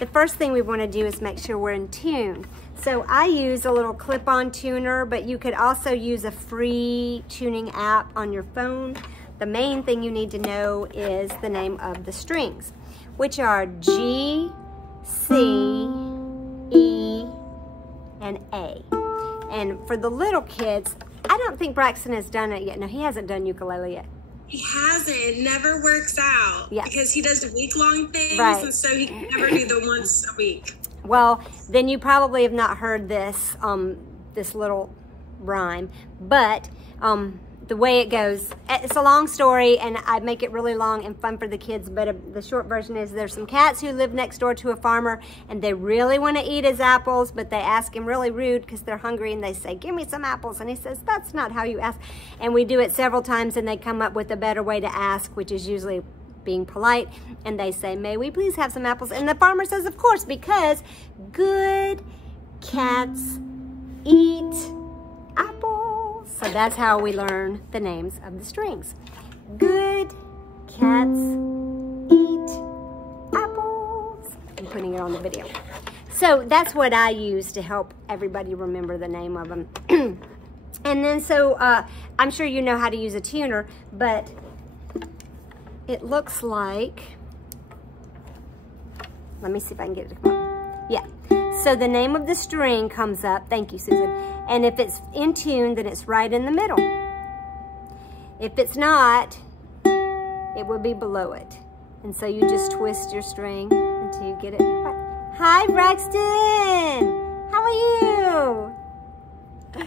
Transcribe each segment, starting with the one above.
the first thing we want to do is make sure we're in tune. So I use a little clip-on tuner, but you could also use a free tuning app on your phone. The main thing you need to know is the name of the strings, which are G, C, E, and A. And for the little kids, I don't think Braxton has done it yet. No, he hasn't done ukulele yet. He hasn't. It never works out. Yeah. Because he does week-long things, right. And so he can never do the once a week. Well, then you probably have not heard this, this little rhyme, but the way it goes, it's a long story, and I make it really long and fun for the kids, but the short version is there's some cats who live next door to a farmer, and they really want to eat his apples, but they ask him really rude because they're hungry, and they say, give me some apples, and he says, that's not how you ask. And we do it several times, and they come up with a better way to ask, which is usually being polite, and they say, may we please have some apples? And the farmer says, of course, because good cats eat apples. So that's how we learn the names of the strings. Good cats eat apples. I'm putting it on the video. So that's what I use to help everybody remember the name of them. And then so I'm sure you know how to use a tuner, but it looks like, let me see if I can get it to come up. Yeah. So the name of the string comes up. Thank you, Susan. And if it's in tune, then it's right in the middle. If it's not, it will be below it. And so you just twist your string until you get it right. Hi, Braxton. How are you?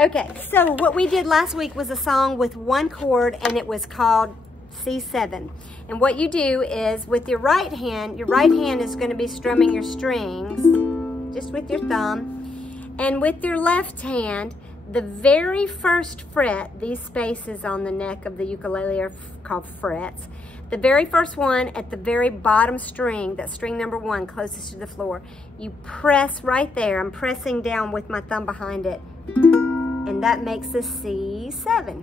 Okay, so what we did last week was a song with one chord, and it was called C7. And what you do is with your right hand is going to be strumming your strings just with your thumb. And with your left hand, the very first fret, these spaces on the neck of the ukulele are called frets. The very first one at the very bottom string, that string number 1 closest to the floor, you press right there. I'm pressing down with my thumb behind it. And that makes a C7.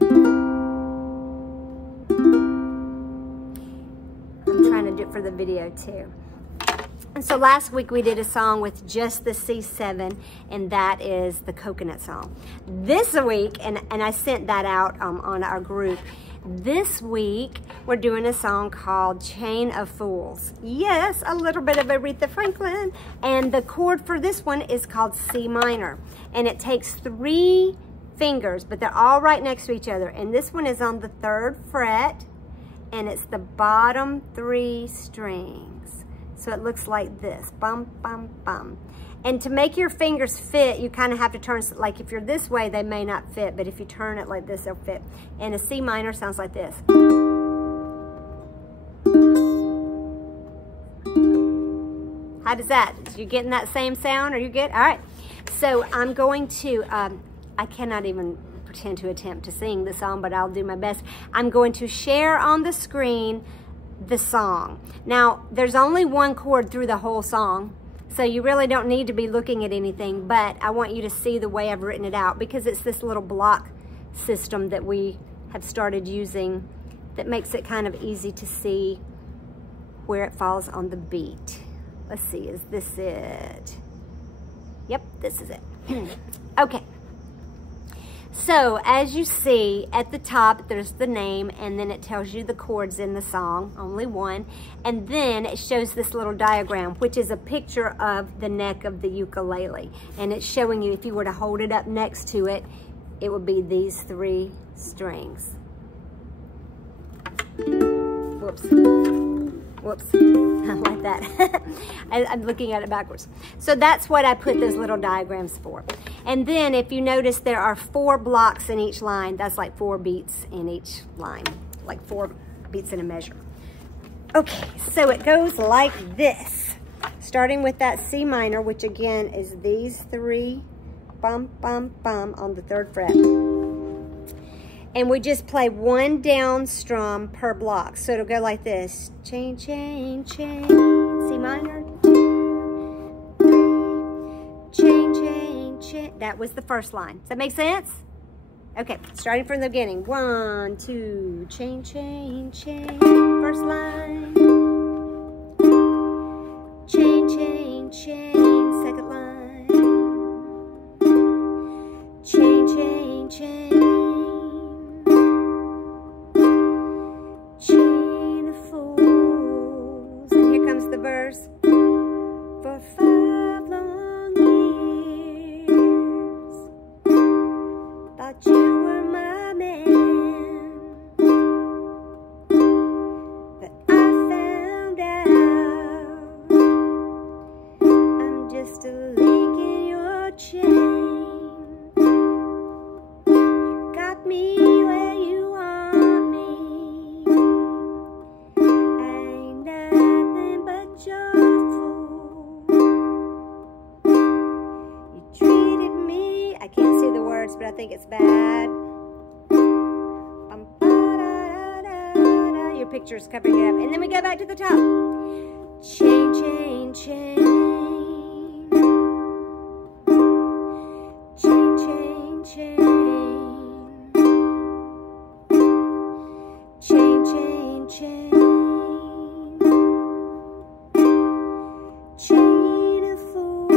I'm trying to do it for the video too. And so last week we did a song with just the C7, and that is the coconut song. This week, and I sent that out on our group, this week we're doing a song called Chain of Fools. Yes, a little bit of Aretha Franklin. And the chord for this one is called C minor. And it takes 3 fingers, but they're all right next to each other. And this one is on the 3rd fret, and it's the bottom 3 strings. So it looks like this, bum, bum, bum. And to make your fingers fit, you kind of have to turn, like if you're this way, they may not fit, but if you turn it like this, they'll fit. And a C minor sounds like this. How does that? You getting that same sound? Are you good? All right. So I'm going to, I cannot even pretend to attempt to sing the song, but I'll do my best. I'm going to share on the screen the song. Now, there's only one chord through the whole song, so you really don't need to be looking at anything, but I want you to see the way I've written it out because it's this little block system that we have started using that makes it kind of easy to see where it falls on the beat. Let's see, is this it? Yep, this is it. Okay. So, as you see, at the top, there's the name, and then it tells you the chords in the song, only one. And then it shows this little diagram, which is a picture of the neck of the ukulele. And it's showing you, if you were to hold it up next to it, it would be these 3 strings. Whoops. Whoops, like that. I'm looking at it backwards. So that's what I put those little diagrams for. And then if you notice, there are 4 blocks in each line. That's like 4 beats in each line, like 4 beats in a measure. Okay, so it goes like this. Starting with that C minor, which again is these 3, bum, bum, bum, on the 3rd fret. And we just play 1 down strum per block. So it'll go like this. Chain, chain, chain. C minor. 2, 3. Chain, chain, chain. That was the first line. Does that make sense? Okay, starting from the beginning. 1, 2, chain, chain, chain. First line. Chain, verse. For 5 long years, thought you were my man, but I found out I'm just a link in your chain. You got me where you want me. I ain't nothing but your fool. You treated me, I can't see the words, but I think it's bad. Your picture's covering it up. And then we go back to the top. Chain, chain, chain. Chain, chain, chain. Chain, chain, chain. Chain of fools.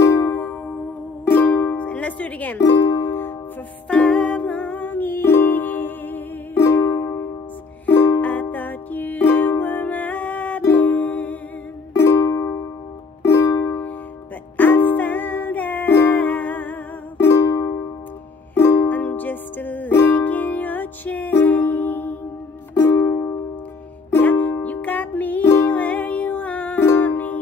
And let's do it again. For 5 long years, I thought you were my man, but I found out I'm just a link in your chain. Yeah, you got me where you want me.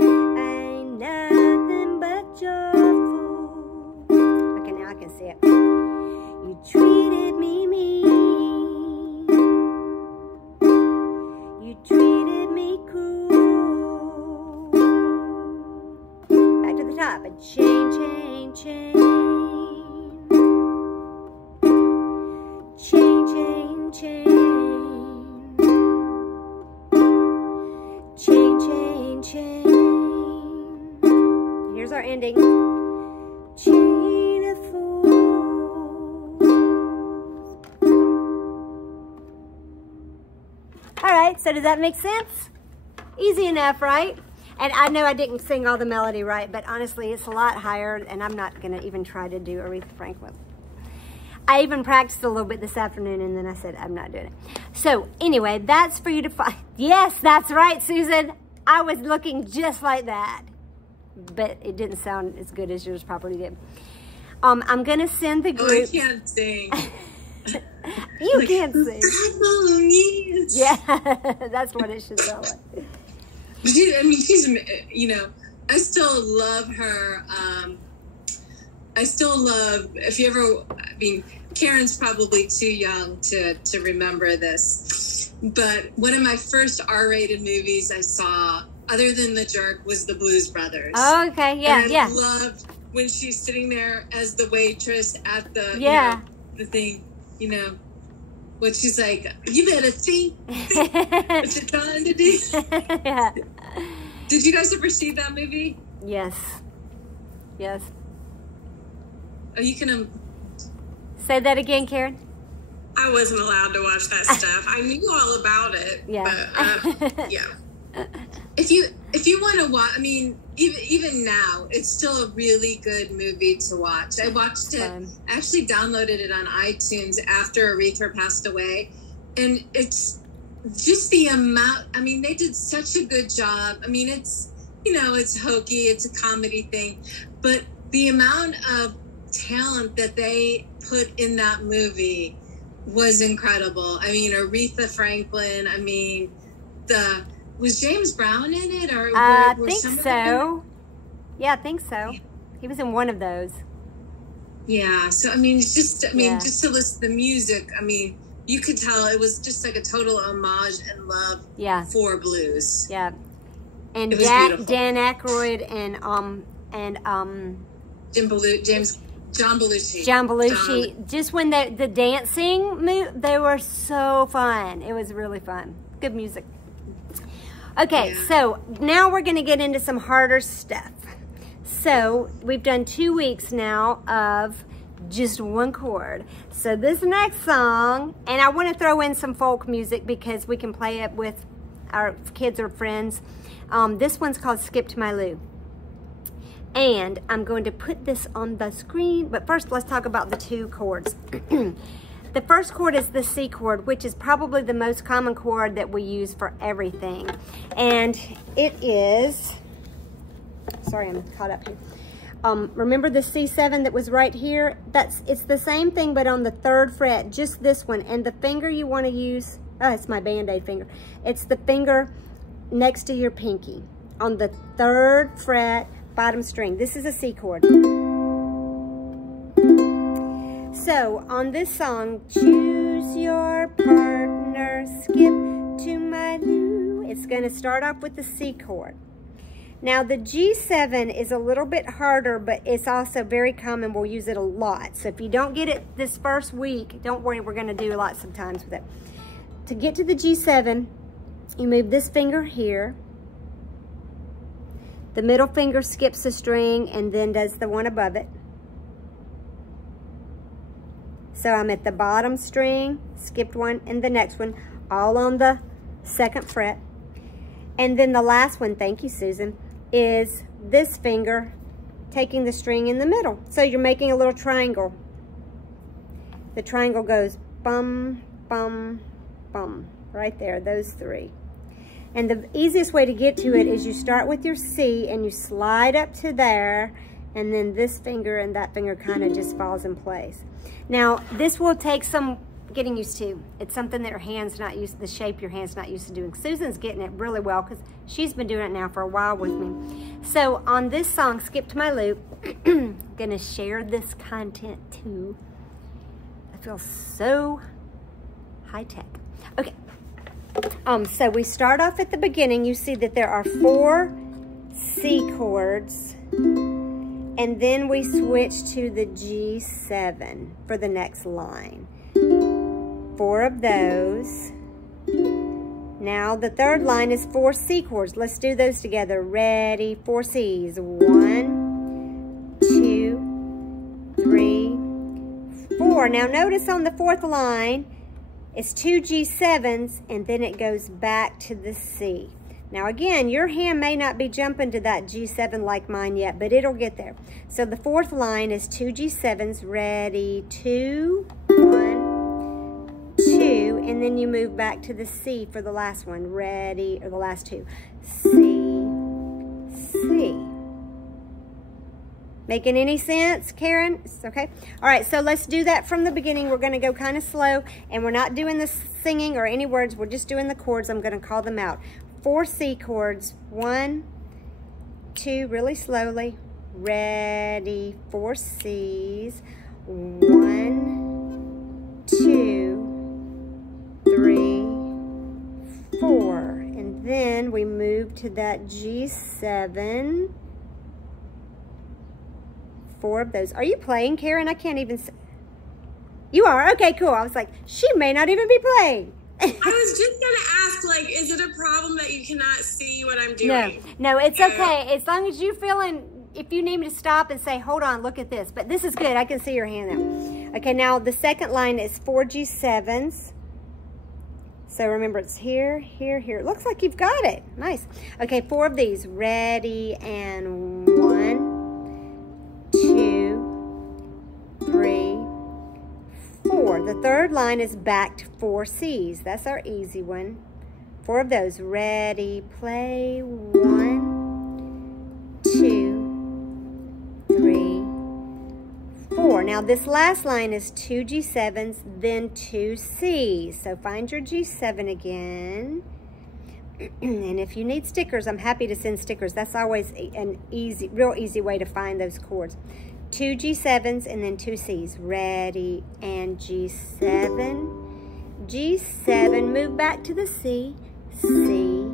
I ain't nothing but your fool. Okay, now I can see it. You treated me mean. You treated me cruel. Back to the top. A chain, chain, chain. Chain, chain, chain. Chain, chain, chain. Here's our ending. Chain of fools. All right, so does that make sense? Easy enough, right? And I know I didn't sing all the melody right, but honestly, it's a lot higher, and I'm not going to even try to do Aretha Franklin. I even practiced a little bit this afternoon, and then I said, I'm not doing it. So anyway, that's for you to find. Yes, that's right, Susan. I was looking just like that, but it didn't sound as good as yours probably did. I'm going to send the group. Oh, I can't sing. You can't sing. 5 long years. Yeah, that's what it should sound like. She's, you know, I still love her. I still love, if you ever, Karen's probably too young to remember this, but one of my first R-rated movies I saw, other than The Jerk, was The Blues Brothers. Oh, okay, yeah, and I loved when she's sitting there as the waitress at the, you know, the thing, you know, when she's like, you better think what you're trying to do. Yeah. Did you guys ever see that movie? Yes. Yes. Oh, you can say that again, Karen. I wasn't allowed to watch that stuff. I knew all about it. Yeah. But, yeah. If you want to watch, even now, it's still a really good movie to watch. I watched it. I actually downloaded it on iTunes after Aretha passed away, and it's just the amount. They did such a good job. It's, you know, it's hokey, it's a comedy thing, but the amount of talent that they put in that movie was incredible. Aretha Franklin. Was James Brown in it, or I think so. Yeah, I think so. He was in one of those. Yeah. So it's just just to listen to the music. You could tell it was just like a total homage and love. Yeah. For blues. Yeah. And Dan Aykroyd and John Belushi. John Belushi. Just when the dancing move, they were so fun. It was really fun. Good music. Okay, so now we're going to get into some harder stuff. So we've done 2 weeks now of just one chord. So this next song, and I want to throw in some folk music because we can play it with our kids or friends. This one's called Skip to My Lou. And I'm going to put this on the screen, but first let's talk about the 2 chords. The first chord is the C chord, which is probably the most common chord that we use for everything. And it is, sorry, I'm caught up here. Remember the C7 that was right here? It's the same thing, but on the 3rd fret, just this one. And the finger you want to use, oh, it's my Band-Aid finger. It's the finger next to your pinky on the 3rd fret, bottom string. This is a C chord. So on this song, choose your partner, skip to my loo. It's going to start off with the C chord. Now the G7 is a little bit harder, but it's also very common. We'll use it a lot. So if you don't get it this first week, don't worry, we're going to do lots of times with it. To get to the G7, you move this finger here. The middle finger skips a string and then does the one above it. So I'm at the bottom string, skipped one, and the next one, all on the 2nd fret. And then the last one, thank you, Susan, is this finger taking the string in the middle. So you're making a little triangle. The triangle goes bum, bum, bum, right there, those 3. And the easiest way to get to it is you start with your C and you slide up to there, and then this finger and that finger kind of just falls in place. Now, this will take some getting used to. It's something that your hand's not used to, the shape your hand's not used to doing. Susan's getting it really well because she's been doing it now for a while with me. So on this song, Skip to My Loop, I'm gonna share this content too. I feel so high tech. Okay, so we start off at the beginning. You see that there are 4 C chords, and then we switch to the G7 for the next line. 4 of those. Now the 3rd line is 4 C chords. Let's do those together. Ready? 4 C's. 1, 2, 3, 4. Now notice on the 4th line, it's 2 G7s, and then it goes back to the C. Now again, your hand may not be jumping to that G7 like mine yet, but it'll get there. So the 4th line is 2 G7s. Ready? 2, 1, 2, and then you move back to the C for the last one. Ready? Or the last 2. C, C. Making any sense, Karen? Okay. All right, so let's do that from the beginning. We're going to go kind of slow, and we're not doing the singing or any words. We're just doing the chords. I'm going to call them out. 4 C chords. 1, 2, really slowly. Ready? 4 C's. 1, 2, 3, 4. And then we move to that G7. 4 of those. Are you playing, Karen? I can't even see. You are? Okay, cool. I was like, she may not even be playing. I was just going to ask, like, is it a problem that you cannot see what I'm doing? No, it's okay. As long as you're feeling, if you need me to stop and say, hold on, look at this. But this is good. I can see your hand now. Okay, now the 2nd line is 4 G7s. So remember, it's here, here, here. It looks like you've got it. Nice. Okay, 4 of these. Ready? And 1, 2, 3, 4. The 3rd line is back to 4 C's. That's our easy one. 4 of those. Ready, play. 1, 2, 3, 4. Now this last line is 2 G7s, then 2 C's. So find your G7 again. And if you need stickers, I'm happy to send stickers. That's always an easy, real easy way to find those chords. 2 G7s and then 2 C's. Ready? And G7, G7, move back to the C, C,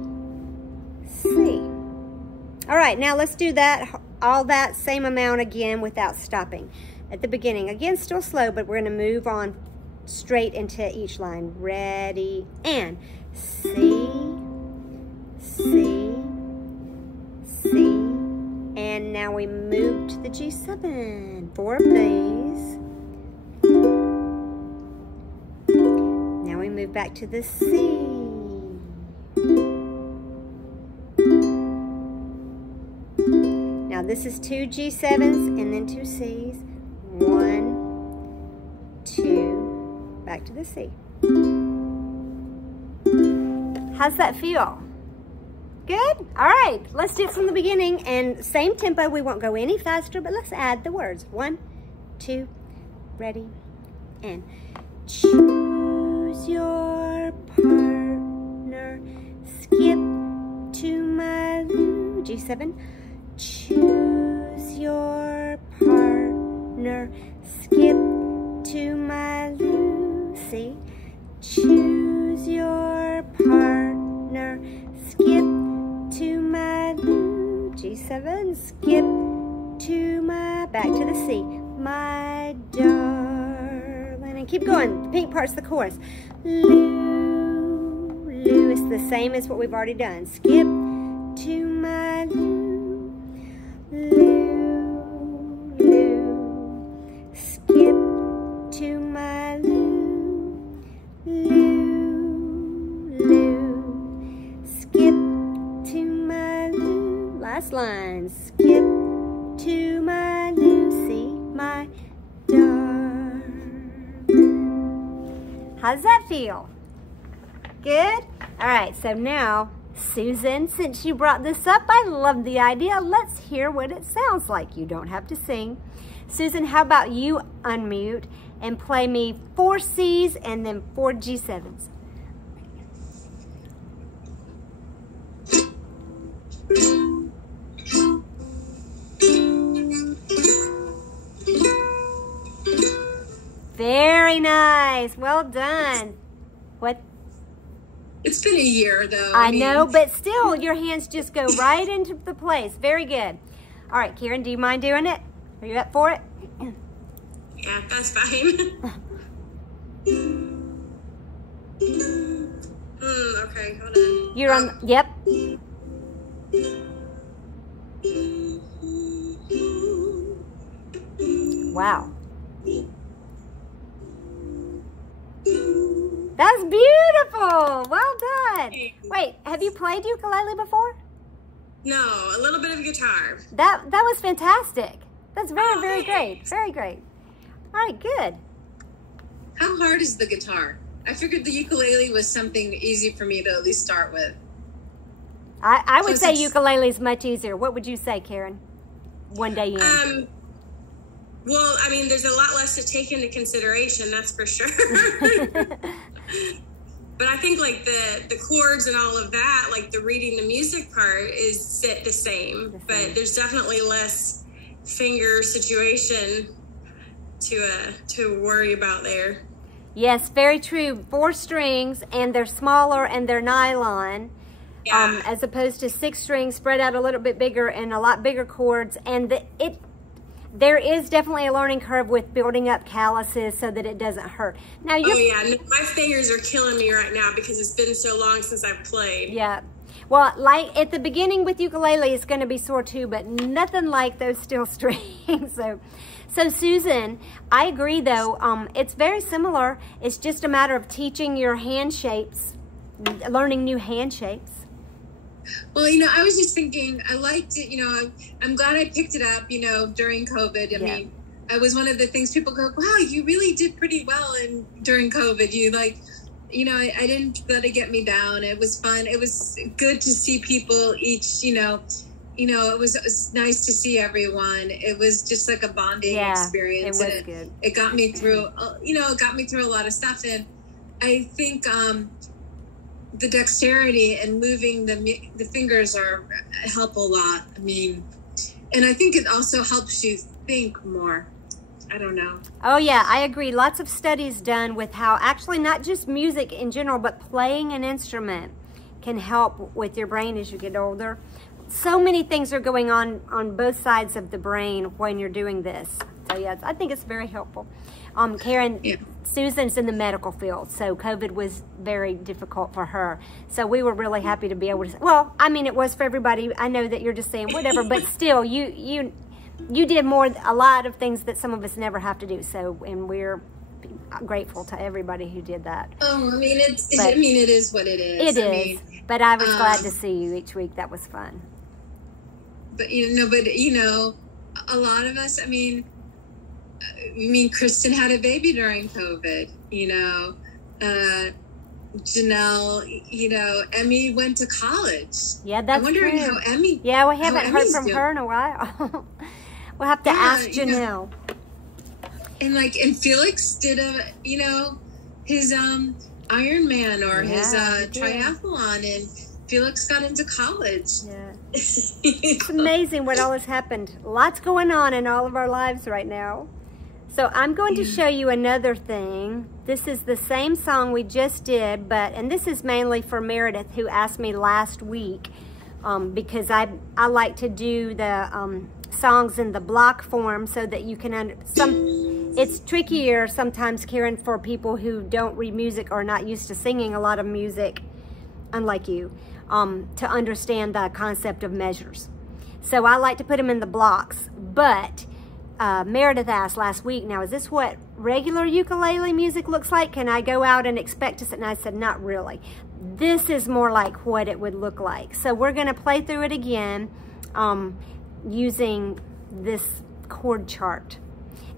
C. All right, now let's do that, all that same amount again without stopping. At the beginning, again, still slow, but we're gonna move on straight into each line. Ready? And C, C, C. And now we move to the G7. 4 of these. Now we move back to the C. Now this is 2 G7s and then 2 C's. 1, 2, back back to the C. How's that feel? Good? All right, let's do it from the beginning, and same tempo. We won't go any faster, but let's add the words. 1, 2, ready, and choose your partner, skip to my loo. G7. Choose your partner, skip to my loo. C. Choose your partner, skip to my loo. G7. Skip to my, back to the C. My darling. And keep going. The pink part's the chorus. Loo, loo. It's the same as what we've already done. Skip to my loo. Loo, loo. Skip to my loo. Loo, loo. Skip to my loo. Last line. Skip to my Lucy, my darling. How does that feel? Good? All right, so now, Susan, since you brought this up, I love the idea. Let's hear what it sounds like. You don't have to sing. Susan, how about you unmute and play me 4 C's and then 4 G7s? Very nice. Well done. What? It's been a year, though. I know, but still, your hands just go right into the place. Very good. All right, Karen, do you mind doing it? Are you up for it? Yeah, that's fine. Okay, hold on. You're on, yep. Wow. That's beautiful. Well done. Wait, have you played ukulele before? No, a little bit of guitar. That was fantastic. That's very, very great. Very great. All right, good. How hard is the guitar? I figured the ukulele was something easy for me to at least start with. I would say ukulele is much easier. What would you say, Karen? One day in. Well, I mean, there's a lot less to take into consideration, that's for sure. But I think like the chords and all of that, like the reading the music part is the same. But there's definitely less finger situation to worry about there. Yes, very true. 4 strings, and they're smaller and they're nylon. Yeah. As opposed to 6 strings spread out a little bit bigger and a lot bigger chords. And there is definitely a learning curve with building up calluses so that it doesn't hurt. Now, my fingers are killing me right now because it's been so long since I've played. Yeah. Well, like at the beginning with ukulele, it's going to be sore too, but nothing like those steel strings. So Susan, I agree though. It's very similar. It's just a matter of teaching your hand shapes, learning new hand shapes. Well, I was just thinking, I liked it, I'm glad I picked it up, during COVID. I mean, it was one of the things people go, wow, you really did pretty well during COVID. I didn't let it get me down. It was fun. It was good to see people each, it was nice to see everyone. It was just like a bonding experience. It was good. It got me through, a lot of stuff. And I think, the dexterity and moving the fingers help a lot. I mean, and I think it also helps you think more. I don't know. Oh yeah, I agree. Lots of studies done with how actually not just music in general, but playing an instrument can help with your brain as you get older. So many things are going on both sides of the brain when you're doing this. So yeah, I think it's very helpful. Karen, Susan's in the medical field, so COVID was very difficult for her. So we were really happy to be able to, well, I mean, it was for everybody. I know that you're just saying whatever, but still, you did a lot of things that some of us never have to do. So, and we're grateful to everybody who did that. Oh, I mean, it is what it is. It is, but I was glad to see you each week. That was fun. But, a lot of us, I mean, Kristen had a baby during COVID, Janelle, Emmy went to college. Yeah, that's I'm wondering true. how Emmy. Yeah, we haven't heard from her in a while. We'll have to ask Janelle. And Felix did his Iron Man or his triathlon, and Felix got into college. Yeah. It's amazing what all has happened. Lots going on in all of our lives right now. So I'm going to show you another thing. This is the same song we just did, and this is mainly for Meredith, who asked me last week, because I like to do the songs in the block form so that you can it's trickier sometimes, Karen, for people who don't read music or not used to singing a lot of music, unlike you, to understand the concept of measures. So I like to put them in the blocks, but Meredith asked last week, now is this what regular ukulele music looks like? Can I go out and expect to sit? And I said, not really. This is more like what it would look like. So we're going to play through it again using this chord chart.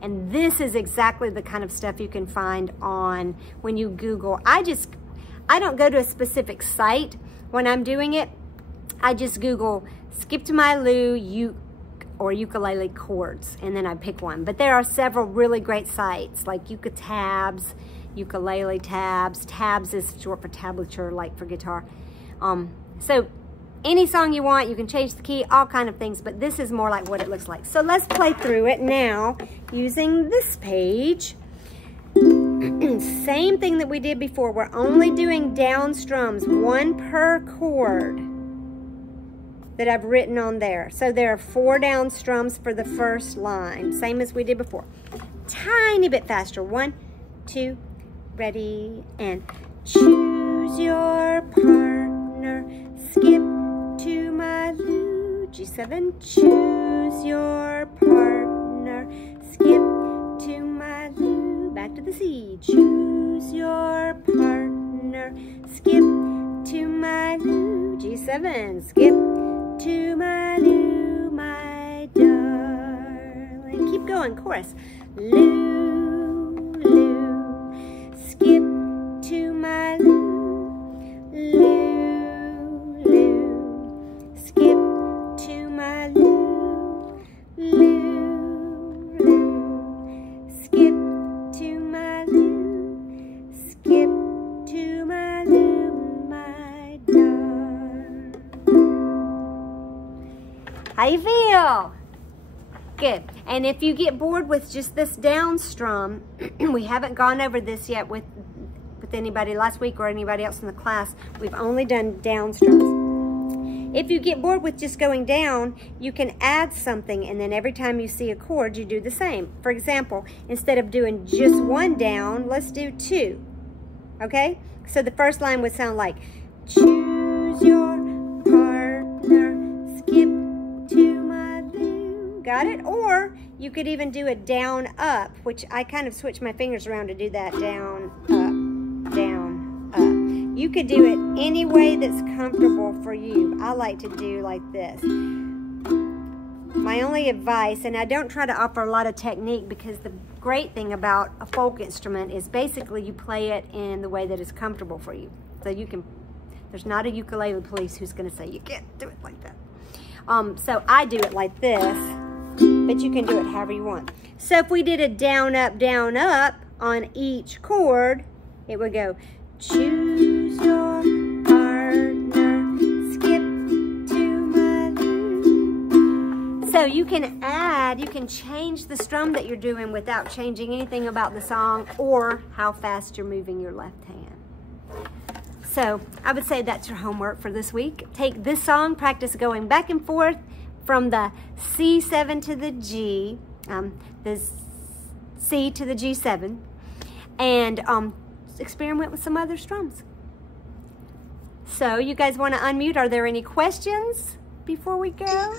And this is exactly the kind of stuff you can find on when you Google. I don't go to a specific site when I'm doing it. I just Google skip to my Lou or ukulele chords, and then I pick one. But there are several really great sites like UkuTabs, Ukulele Tabs. Tabs is short for tablature, like for guitar. So any song you want, you can change the key, all kind of things, but this is more like what it looks like. So let's play through it now using this page. Same thing that we did before. We're only doing down strums, one per chord that I've written on there. So there are 4 down strums for the first line, same as we did before. Tiny bit faster. 1, 2, ready, and choose your partner, skip to my Lou, G7, choose your partner, skip to my Lou, back to the C, choose your partner, skip to my Lou, G7, skip to my Lou, my darling. Keep going, chorus. Lou, Lou, skip to my Lou, Lou, Lou, skip to my Lou, Lou, Lou, skip to my Lou, skip to my Lou, my darling. How you feel? Good. And if you get bored with just this down strum, we haven't gone over this yet with anybody last week or anybody else in the class. We've only done down strums. If you get bored with just going down, you can add something, and then every time you see a chord, you do the same. For example, instead of doing just 1 down, let's do 2. Okay? So the first line would sound like, choose your partner, skip to my Lou. Got it? Or you could even do a down up, which I kind of switch my fingers around to do that. Down, up, down, up. You could do it any way that's comfortable for you. I like to do like this. My only advice, and I don't try to offer a lot of technique, because the great thing about a folk instrument is basically you play it in the way that is comfortable for you. So you can, there's not a ukulele police who's going to say you can't do it like that. So I do it like this, but you can do it however you want. So if we did a down, up on each chord, it would go, choose your partner, skip to my Lou. So you can add, you can change the strum that you're doing without changing anything about the song or how fast you're moving your left hand. So I would say that's your homework for this week. Take this song, practice going back and forth from the C7 to the G, the C to the G7, and experiment with some other strums. So you guys want to unmute? Are there any questions before we go?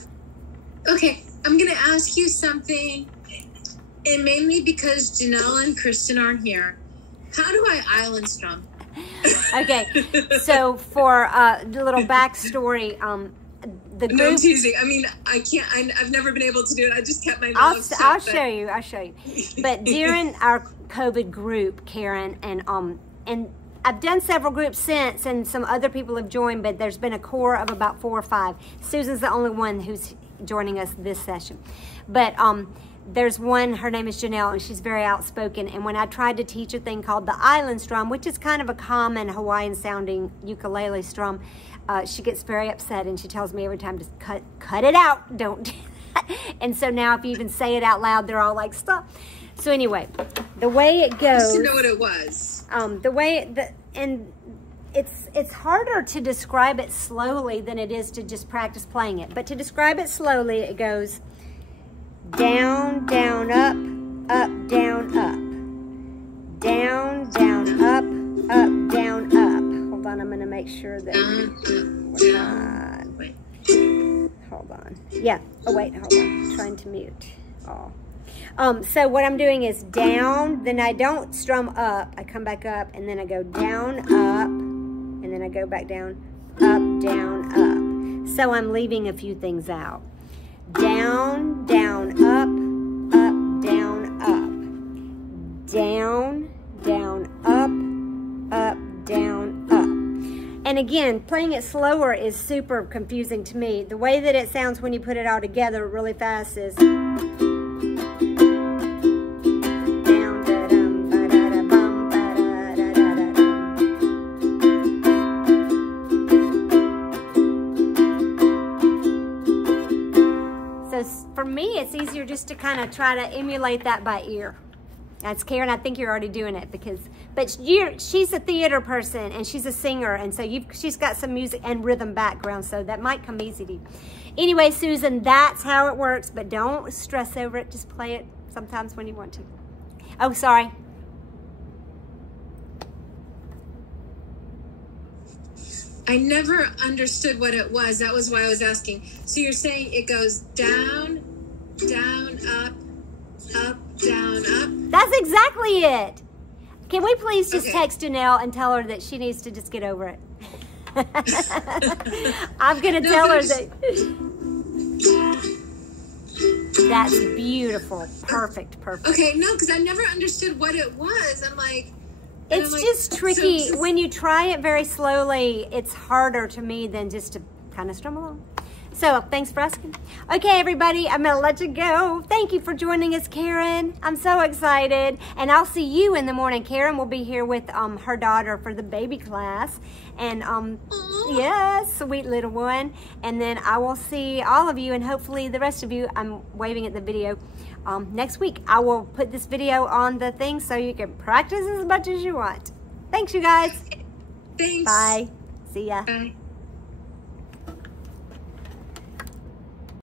Okay, I'm going to ask you something, and mainly because Janelle and Kristen aren't here. How do I island strum? Okay, so for a little backstory, the group. No, I'm teasing. I mean, I can't. I've never been able to do it. I just kept my mouth shut. I'll show you. I'll show you. But during our COVID group, Karen, and I've done several groups since, and some other people have joined, but there's been a core of about 4 or 5. Susan's the only one who's joining us this session. But there's one, her name is Janelle, and she's very outspoken. And when I tried to teach a thing called the island strum, which is kind of a common Hawaiian sounding ukulele strum, she gets very upset, and she tells me every time, just cut it out, don't do that. And so now if you even say it out loud, they're all like, stop. So anyway, the way it goes. Just to know what it was. And it's harder to describe it slowly than it is to just practice playing it. But to describe it slowly, it goes down, down, up, down, up. Down, down, up, down, up. Hold on, I'm going to make sure that we're not. Hold on. Yeah. Oh, wait, hold on. I'm trying to mute. Oh. So what I'm doing is down, then I don't strum up. I come back up, and then I go down, up, and then I go back down, up. So I'm leaving a few things out. Down, down, up, down, up. Down, down, up, down, up. And again, playing it slower is super confusing to me. The way that it sounds when you put it all together really fast is... For me, it's easier just to kind of try to emulate that by ear. That's Karen. I think you're already doing it but she's a theater person and she's a singer, and so she's got some music and rhythm background, so that might come easy to you. Anyway, Susan, that's how it works, but don't stress over it. Just play it sometimes when you want to. Oh, sorry. I never understood what it was. That was why I was asking. So you're saying it goes down, down, up, down, up? That's exactly it. Can we please just text Janelle and tell her that she needs to just get over it? I'm going to tell her that. That's beautiful. Perfect. Okay, no, because I never understood what it was. I'm like... It's just tricky. So, when you try it very slowly, it's harder to me than just to kind of strum along. So, thanks for asking. Okay, everybody, I'm going to let you go. Thank you for joining us, Karen. I'm so excited. And I'll see you in the morning. Karen will be here with her daughter for the baby class. And, yes, sweet little one. And then I will see all of you, and hopefully the rest of you, I'm waving at the video, next week. I will put this video on the thing so you can practice as much as you want. Thanks, you guys. Thanks. Bye. See ya. Bye.